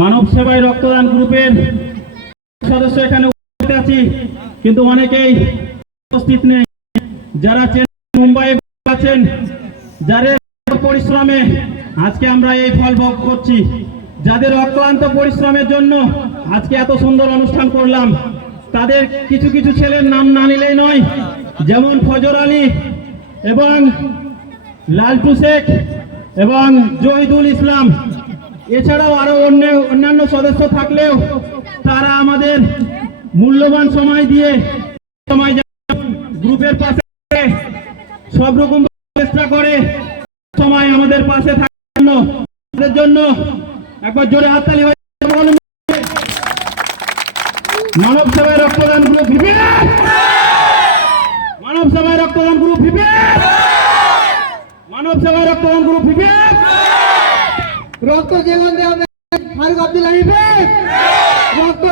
মানব সেবায় রক্তদান গ্রুপের সদস্য এখানে উপস্থিত আছি, কিন্তু অনেকেই উপস্থিত নেই। যারা মুম্বাই আছেন, যাদের পরিশ্রমে আজকে আমরা এই ফল ভোগ করছি, যাদের অক্লান্ত পরিশ্রমের জন্য আজকে এত সুন্দর অনুষ্ঠান করলাম, তাদের কিছু কিছু ছেলের নাম না নিলেই নয়। যেমন ফজর আলী এবং লালটু শেখ এবং জহিদুল ইসলাম, এছাড়াও আরো অন্যান্য সদস্য থাকলেও তারা আমাদের মূল্যবান সময় দিয়ে গ্রুপের পাশে সব রকম চেষ্টা করে সময় আমাদের পাশে থাকার জন্য একবার জোরে হাততালি হয়ে মানব সেবায় রক্তদান গ্রুপ ভিপি, মানব সেবায় রক্তদান গ্রুপ ভিপি, মানব সেবায় রক্তদান গ্রুপ ভিপি, রক্ত জীবন দেওয়া ফারুক আব্দুল্লাহ রক্ত